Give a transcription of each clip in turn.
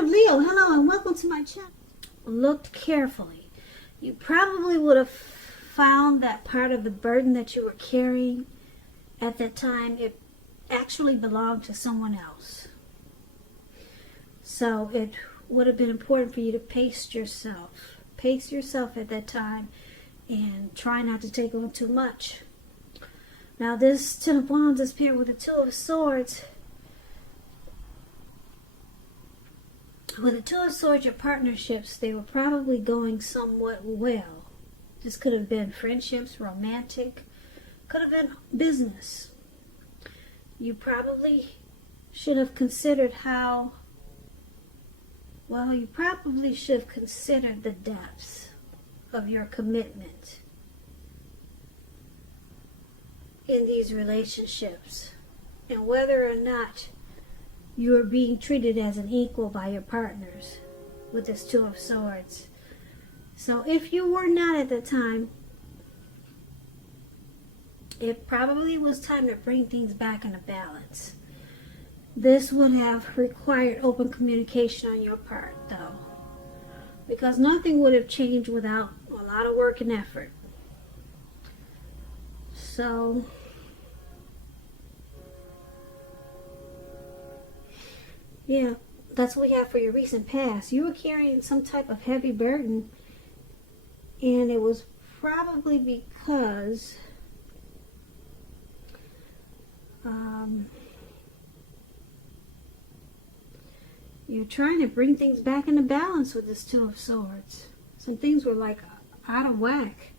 of Leo, hello and welcome to my channel. Looked carefully, you probably would have found that part of the burden that you were carrying at that time, it actually belonged to someone else. So it would have been important for you to pace yourself at that time and try not to take on too much. Now this Ten of Wands is paired with the Two of Swords. With the Two of Swords, your partnerships, they were probably going somewhat well. This could have been friendships, romantic, could have been business. You probably should have considered you probably should have considered the depths of your commitment in these relationships and whether or not you are being treated as an equal by your partners with this Two of Swords. So if you were not at the time, it probably was time to bring things back into balance. This would have required open communication on your part, though, because nothing would have changed without a lot of work and effort. So yeah, that's what we have for your recent past. You were carrying some type of heavy burden, and it was probably because you're trying to bring things back into balance with this Two of Swords. Some things were like out of whack,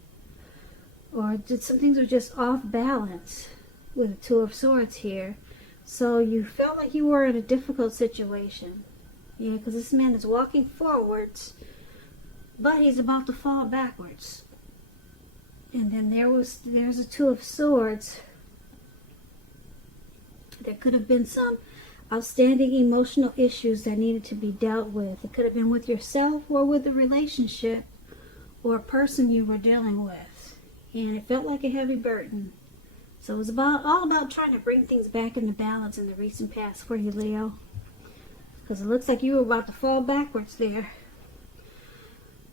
or some things were just off balance with the Two of Swords here. So you felt like you were in a difficult situation. Yeah, because this man is walking forwards, but he's about to fall backwards. And then there's a Two of Swords. There could have been some outstanding emotional issues that needed to be dealt with. It could have been with yourself or with the relationship or a person you were dealing with. And it felt like a heavy burden. So it was all about trying to bring things back into balance in the recent past for you, Leo. Because it looks like you were about to fall backwards there.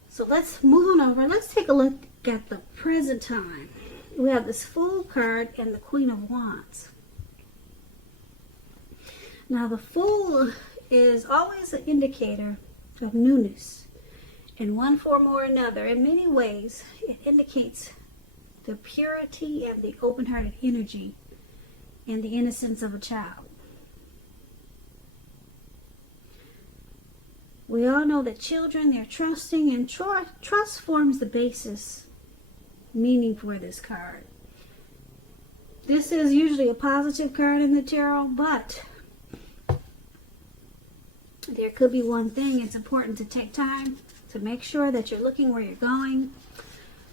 So let's move on over. Let's take a look at the present time. We have this Fool card and the Queen of Wands. Now the Fool is always an indicator of newness in one form or another. In many ways, it indicates the purity and the open-hearted energy and the innocence of a child. We all know that children, they're trusting, and trust forms the basis meaning for this card. This is usually a positive card in the tarot, but there could be one thing. It's important to take time to make sure that you're looking where you're going.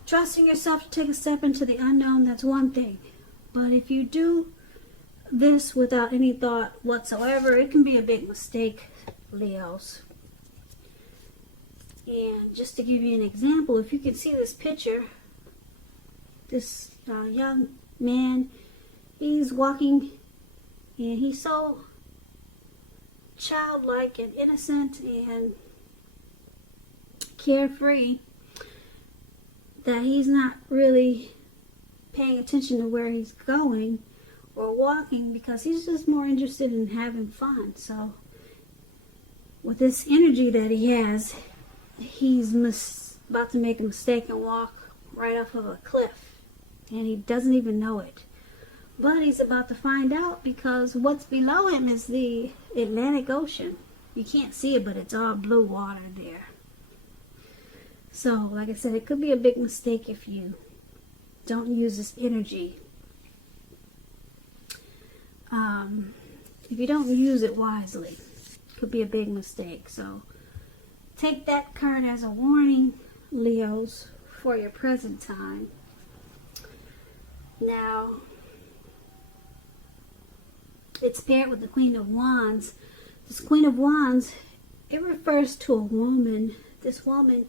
Trusting yourself to take a step into the unknown, that's one thing. But if you do this without any thought whatsoever, it can be a big mistake, Leos. And just to give you an example, if you can see this picture, this young man, he's walking and he's so childlike and innocent and carefree that he's not really paying attention to where he's going or walking, because he's just more interested in having fun. So with this energy that he has, he's about to make a mistake and walk right off of a cliff, and he doesn't even know it. But he's about to find out, because what's below him is the Atlantic Ocean. You can't see it, but it's all blue water there. So, like I said, it could be a big mistake if you don't use this energy. If you don't use it wisely, it could be a big mistake. So, take that card as a warning, Leos, for your present time. Now, it's paired with the Queen of Wands. This Queen of Wands, it refers to a woman. This woman,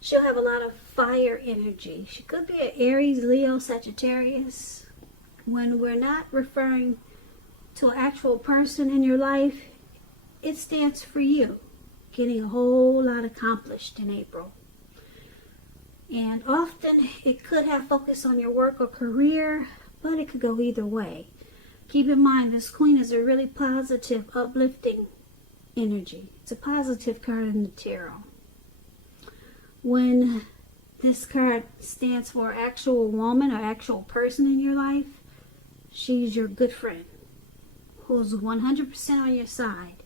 she'll have a lot of fire energy. She could be an Aries, Leo, Sagittarius. When we're not referring to an actual person in your life, it stands for you. getting a whole lot accomplished in April. And often it could have focus on your work or career, but it could go either way. Keep in mind, this Queen is a really positive, uplifting energy. It's a positive card in the tarot. When this card stands for actual woman or actual person in your life, she's your good friend who's 100% on your side.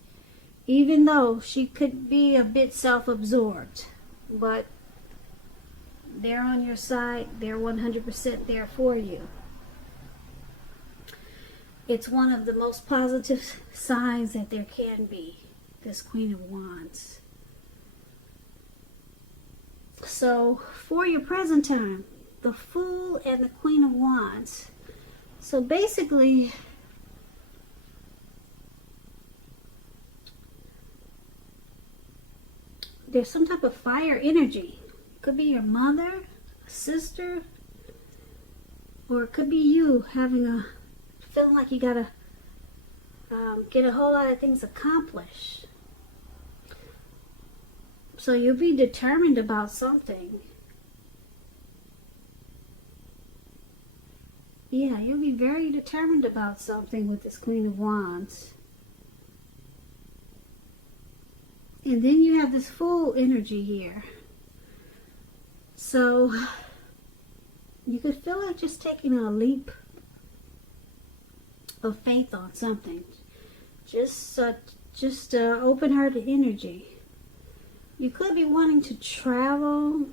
Even though she could be a bit self-absorbed, but they're on your side. They're 100% there for you. It's one of the most positive signs that there can be, this Queen of Wands. So, for your present time, the Fool and the Queen of Wands. So basically, there's some type of fire energy. It could be your mother, a sister, or it could be you having feeling like you gotta get a whole lot of things accomplished. So you'll be determined about something. Yeah, you'll be very determined about something with this Queen of Wands. And then you have this Fool energy here. So you could feel like just taking a leap of faith on something. Just open-hearted energy. You could be wanting to travel.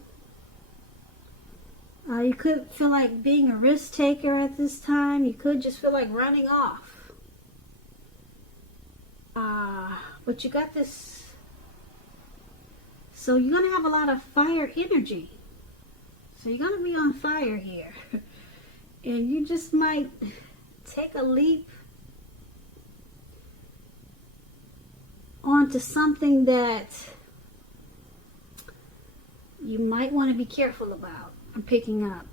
You could feel like being a risk taker at this time. You could just feel like running off. But you got this. So you're going to have a lot of fire energy. So you're going to be on fire here. And you just might take a leap onto something that you might want to be careful about. I'm picking up.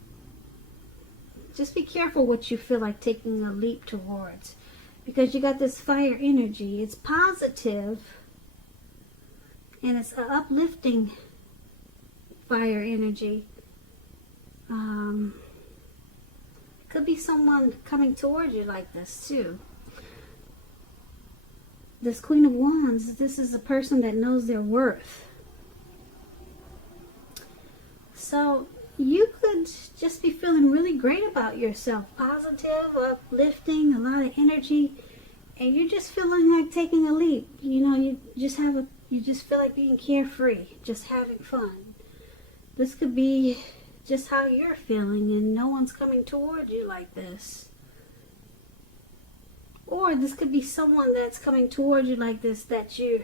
Just be careful what you feel like taking a leap towards. Because you got this fire energy. It's positive. And it's an uplifting fire energy. Could be someone coming towards you like this too. This Queen of Wands, this is a person that knows their worth. So you could just be feeling really great about yourself. Positive, uplifting, a lot of energy. And you're just feeling like taking a leap. You know, you just feel like being carefree, just having fun. This could be just how you're feeling and no one's coming toward you like this. Or this could be someone that's coming toward you like this that you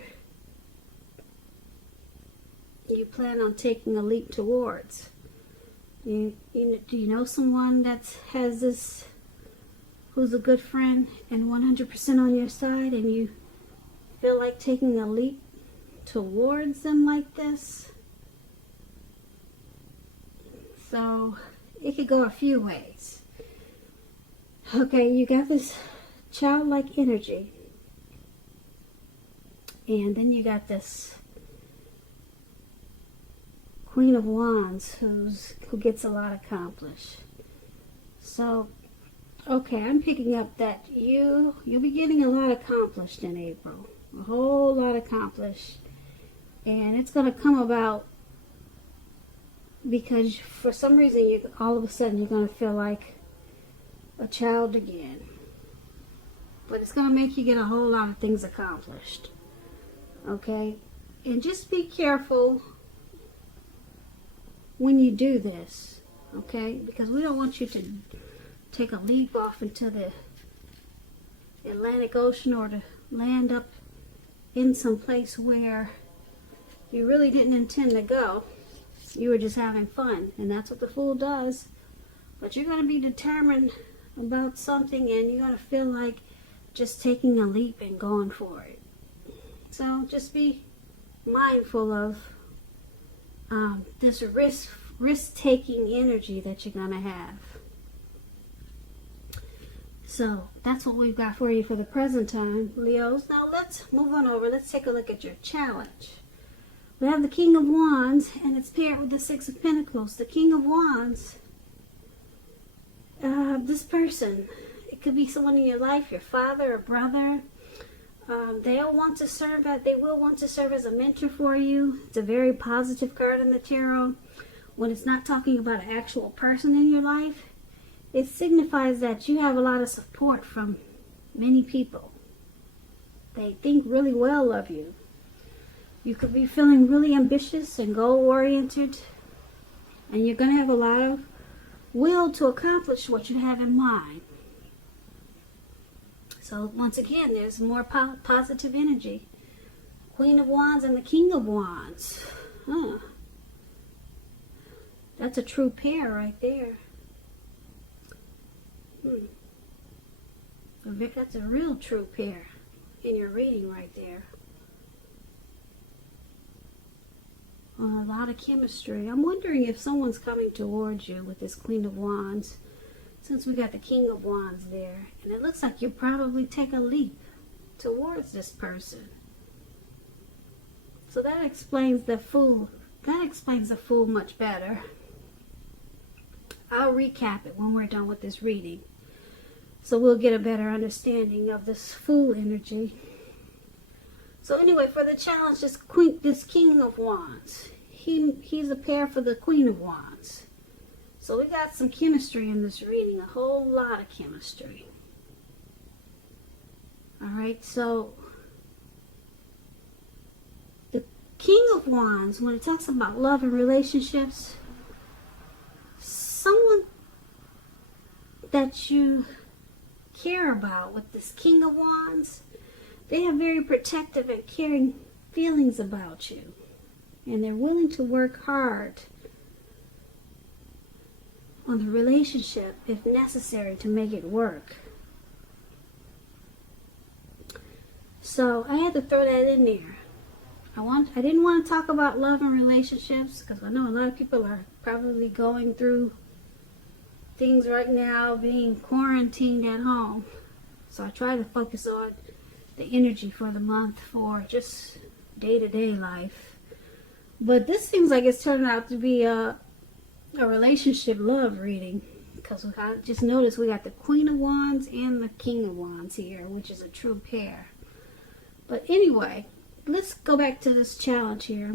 plan on taking a leap towards. Do you know someone that has this, who's a good friend and 100% on your side, and you feel like taking a leap towards them like this? So it could go a few ways. Okay, you got this childlike energy. And then you got this Queen of Wands who gets a lot accomplished. So, okay, I'm picking up that you'll be getting a lot accomplished in April. A whole lot accomplished. And it's going to come about because for some reason all of a sudden you're going to feel like a child again. But it's going to make you get a whole lot of things accomplished. Okay? And just be careful when you do this. Okay? Because we don't want you to take a leap off into the Atlantic Ocean or to land up in some place where you really didn't intend to go. You were just having fun, and that's what the Fool does. But you're going to be determined about something, and you're going to feel like just taking a leap and going for it. So just be mindful of this risk-taking energy that you're going to have. So that's what we've got for you for the present time, Leos. Now let's move on over. Let's take a look at your challenge. We have the King of Wands, and it's paired with the Six of Pentacles. The King of Wands, this person, it could be someone in your life, your father or brother. They will want to serve as a mentor for you. It's a very positive card in the tarot. When it's not talking about an actual person in your life, it signifies that you have a lot of support from many people. They think really well of you. You could be feeling really ambitious and goal-oriented, and you're going to have a lot of will to accomplish what you have in mind. So once again, there's more positive energy. Queen of Wands and the King of Wands. That's a true pair right there. That's a real true pair in your reading right there. A lot of chemistry. I'm wondering if someone's coming towards you with this Queen of Wands, since we got the King of Wands there. And it looks like you'll probably take a leap towards this person. So that explains the Fool. That explains the Fool much better. I'll recap it when we're done with this reading, so we'll get a better understanding of this Fool energy. So anyway, for the challenge, this King of Wands, he's a pair for the Queen of Wands. So we got some chemistry in this reading, a whole lot of chemistry. Alright, so the King of Wands, when it talks about love and relationships, someone that you care about with this King of Wands, they have very protective and caring feelings about you. And they're willing to work hard on the relationship if necessary to make it work. So I had to throw that in there. I didn't want to talk about love and relationships because I know a lot of people are probably going through things right now, being quarantined at home. So I try to focus on the energy for the month for just day-to-day life. But this seems like it's turning out to be a relationship love reading, because I just noticed we got the Queen of Wands and the King of Wands here, which is a true pair. But anyway, let's go back to this challenge here.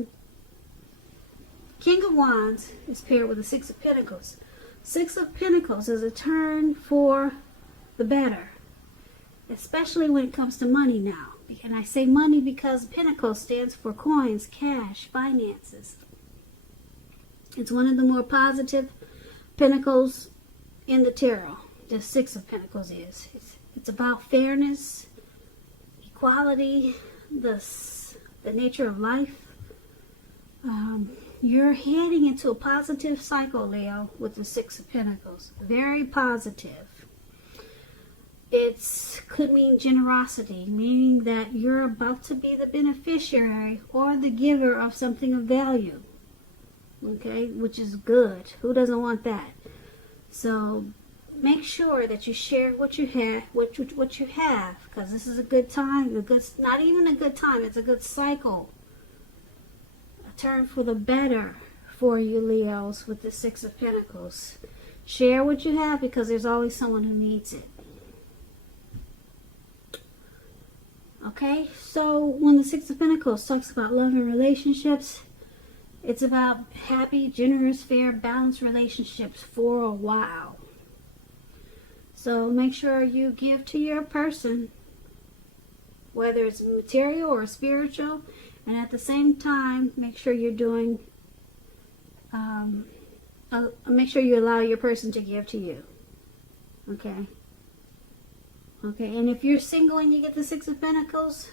King of Wands is paired with the Six of Pentacles. Six of Pentacles is a turn for the better, especially when it comes to money now. And I say money because Pentacles stands for coins, cash, finances. It's one of the more positive pentacles in the tarot. The Six of Pentacles is. It's about fairness, equality, the nature of life. You're heading into a positive cycle, Leo, with the Six of Pentacles. Very positive. It could mean generosity, meaning that you're about to be the beneficiary or the giver of something of value. Okay, which is good. Who doesn't want that? So make sure that you share what you have, what you have, because this is a good time. Not even a good time. It's a good cycle. A turn for the better for you, Leos, with the Six of Pentacles. Share what you have because there's always someone who needs it. Okay, so when the Six of Pentacles talks about love and relationships, it's about happy, generous, fair, balanced relationships for a while. So make sure you give to your person, whether it's material or spiritual, and at the same time, make sure you're doing, make sure you allow your person to give to you. Okay. Okay, and if you're single and you get the Six of Pentacles,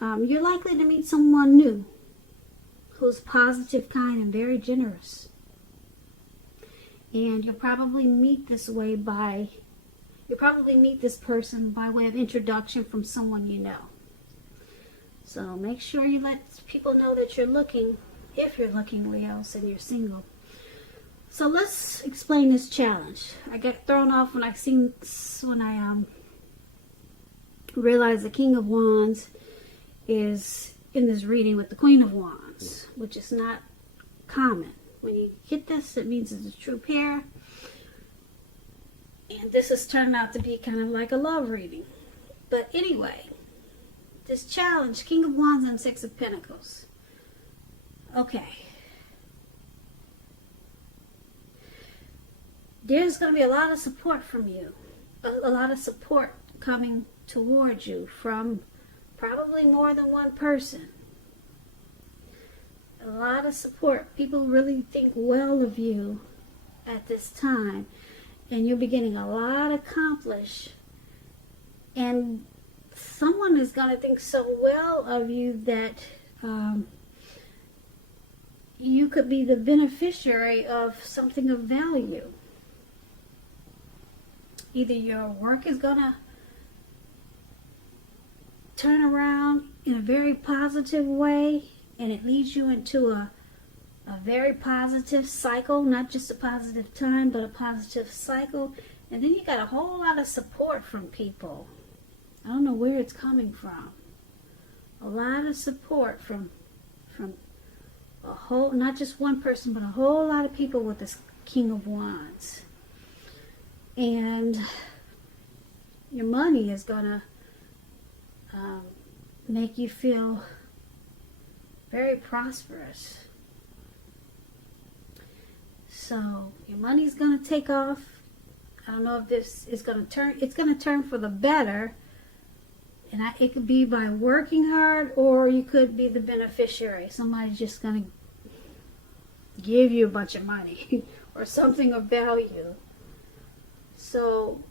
you're likely to meet someone new who's positive, kind, and very generous. And you'll probably meet this person by way of introduction from someone you know. So make sure you let people know that you're looking, if you're looking, Leos, and you're single. So let's explain this challenge. I got thrown off when I realized the King of Wands is in this reading with the Queen of Wands, which is not common. When you get this, it means it's a true pair. And this has turned out to be kind of like a love reading. But anyway, this challenge, King of Wands and Six of Pentacles. Okay. There's going to be a lot of support from you. A lot of support coming towards you from probably more than one person. A lot of support. People really think well of you at this time. And you'll be getting a lot accomplished. And someone is going to think so well of you that you could be the beneficiary of something of value. Either your work is going to turn around in a very positive way, and it leads you into a very positive cycle, not just a positive time, but a positive cycle. And then you got a whole lot of support from people. I don't know where it's coming from. A lot of support from a whole, not just one person, but a whole lot of people with this King of Wands. And your money is gonna make you feel very prosperous. So your money's gonna take off. I don't know if this is gonna turn. It's gonna turn for the better, and it could be by working hard, or you could be the beneficiary. Somebody's just gonna give you a bunch of money or something of value. So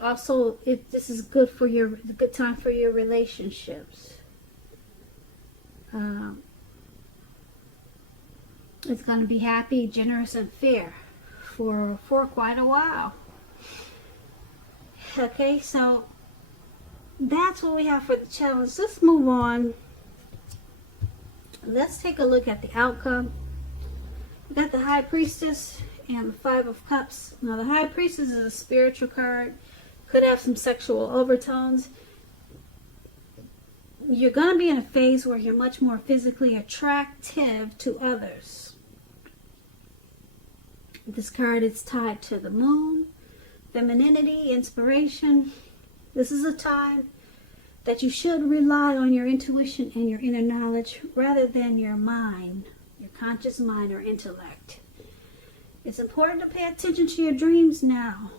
also, this is good for a good time for your relationships. It's going to be happy, generous, and fair for quite a while. Okay, so that's what we have for the challenge. Let's move on. Let's take a look at the outcome. We got the High Priestess and the Five of Cups. Now, the High Priestess is a spiritual card. Could have some sexual overtones. You're going to be in a phase where you're much more physically attractive to others. This card is tied to the moon, femininity, inspiration. This is a time that you should rely on your intuition and your inner knowledge rather than your mind, your conscious mind or intellect. It's important to pay attention to your dreams now.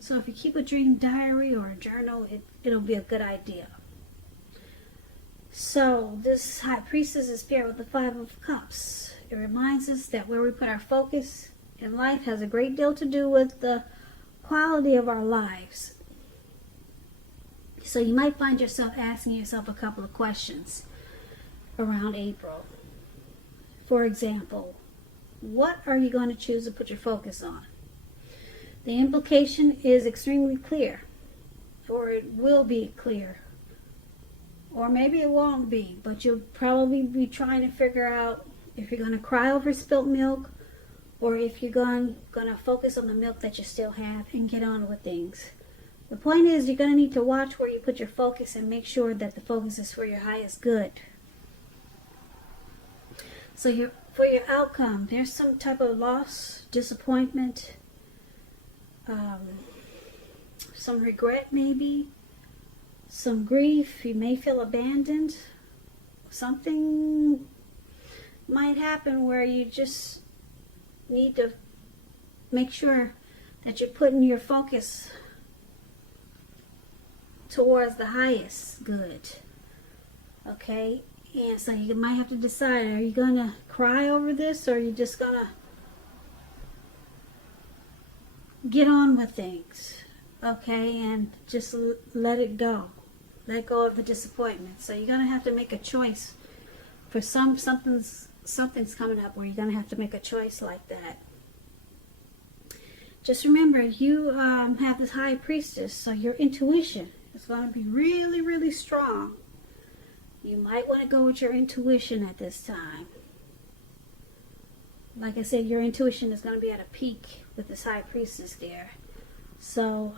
So if you keep a dream diary or a journal, it'll be a good idea. So this High Priestess is paired with the Five of Cups. It reminds us that where we put our focus in life has a great deal to do with the quality of our lives. So you might find yourself asking yourself a couple of questions around April. For example, what are you going to choose to put your focus on? The implication is extremely clear, or it will be clear, or maybe it won't be, but you'll probably be trying to figure out if you're going to cry over spilt milk, or if you're going to focus on the milk that you still have and get on with things. The point is, you're going to need to watch where you put your focus and make sure that the focus is for your highest good. So for your outcome, there's some type of loss, disappointment, some regret maybe, some grief. You may feel abandoned. Something might happen where you just need to make sure that you're putting your focus towards the highest good. Okay? And so you might have to decide, are you going to cry over this, or are you just going to get on with things? Okay? And just let it go. Let go of the disappointment. So you're going to have to make a choice. For something's coming up where you're going to have to make a choice like that. Just remember, you have this High Priestess, so your intuition is going to be really, really strong. You might want to go with your intuition at this time. Like I said, your intuition is going to be at a peak with this High Priestess there. So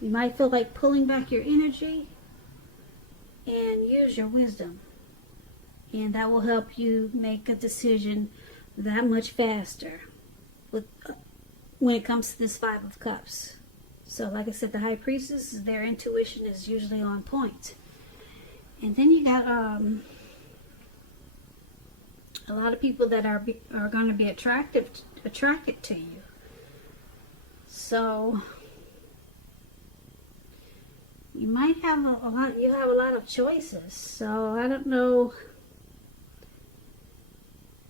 you might feel like pulling back your energy and use your wisdom. And that will help you make a decision that much faster when it comes to this Five of Cups. So like I said, the High Priestess, their intuition is usually on point. And then you got a lot of people that are going to be attracted to you. So you might have you'll have a lot of choices. So I don't know.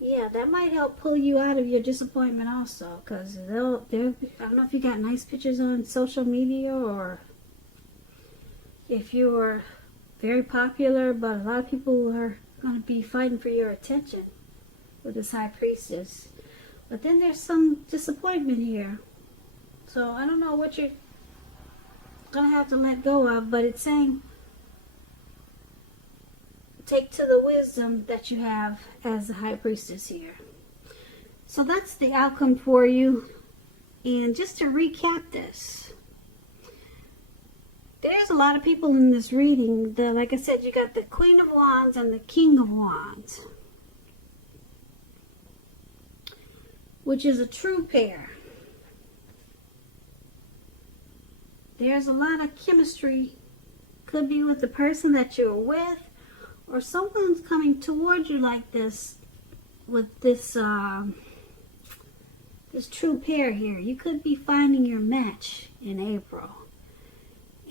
Yeah, that might help pull you out of your disappointment also, because I don't know if you got nice pictures on social media or if you're very popular, but a lot of people are going to be fighting for your attention with this High Priestess. But then there's some disappointment here. So I don't know what you're going to have to let go of, but it's saying take to the wisdom that you have as the High Priestess here. So that's the outcome for you. And just to recap this, there's a lot of people in this reading. Like I said, you got the Queen of Wands and the King of Wands, which is a true pair. There's a lot of chemistry. Could be with the person that you're with, or someone's coming towards you like this with this this true pair here. You could be finding your match in April.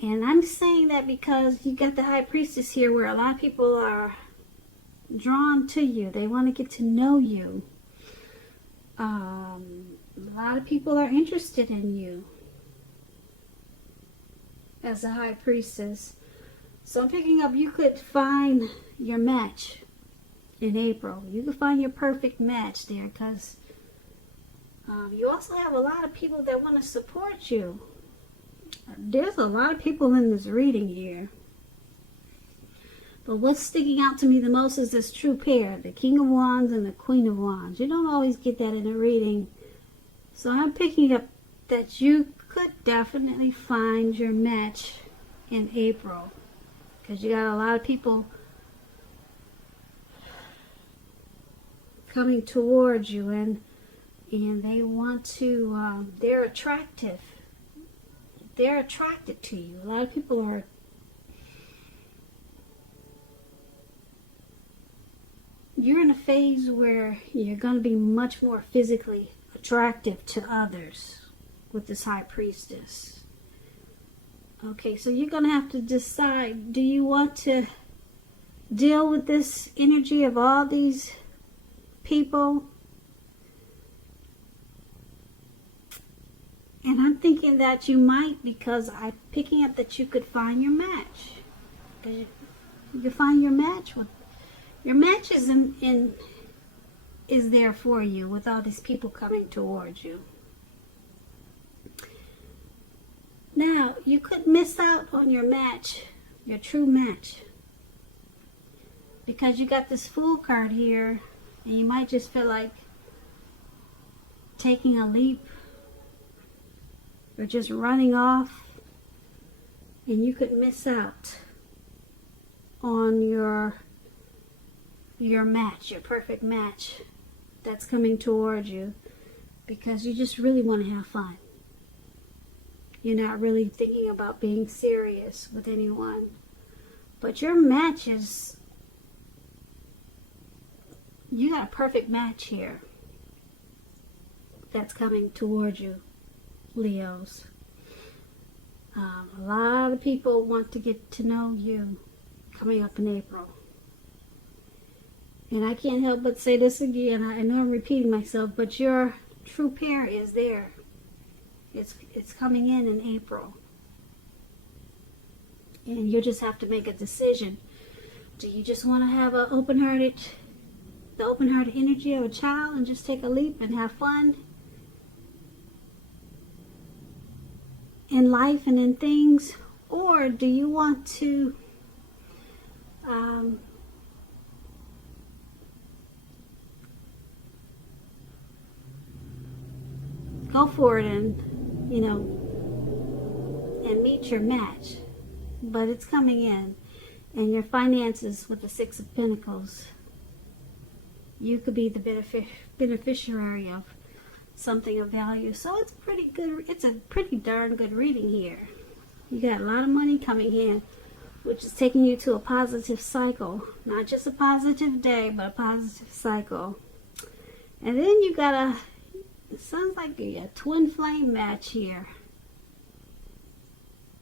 And I'm saying that because you got the High Priestess here, where a lot of people are drawn to you. They want to get to know you. A lot of people are interested in you as a High Priestess. So I'm picking up, you could find your match in April. You could find your perfect match there, because you also have a lot of people that want to support you. There's a lot of people in this reading here. But what's sticking out to me the most is this true pair, the King of Wands and the Queen of Wands. You don't always get that in a reading. So I'm picking up that you could definitely find your match in April, because you got a lot of people coming towards you, and they want to, they're attractive. They're attracted to you. A lot of people are, you're in a phase where you're going to be much more physically attractive to others with this High Priestess. Okay, so you're going to have to decide, do you want to deal with this energy of all these people? And I'm thinking that you might, because I'm picking up that you could find your match. You could find your match. Your match is there for you with all these people coming towards you. Now, you could miss out on your match, your true match, because you got this Fool card here, and you might just feel like taking a leap or just running off, and you could miss out on your match, your perfect match that's coming towards you, because you just really want to have fun. You're not really thinking about being serious with anyone. But your match is, you got a perfect match here that's coming towards you, Leos. A lot of people want to get to know you coming up in April. And I can't help but say this again. I know I'm repeating myself, but your true pair is there. It's coming in April. And you just have to make a decision. Do you just want to have the open-hearted energy of a child and just take a leap and have fun in life and in things? Or do you want to go for it and meet your match? But it's coming in. And your finances with the Six of Pentacles. You could be the beneficiary of something of value. So it's pretty good. It's a pretty darn good reading here. You got a lot of money coming in, which is taking you to a positive cycle. Not just a positive day, but a positive cycle. And then you got it sounds like a twin flame match here.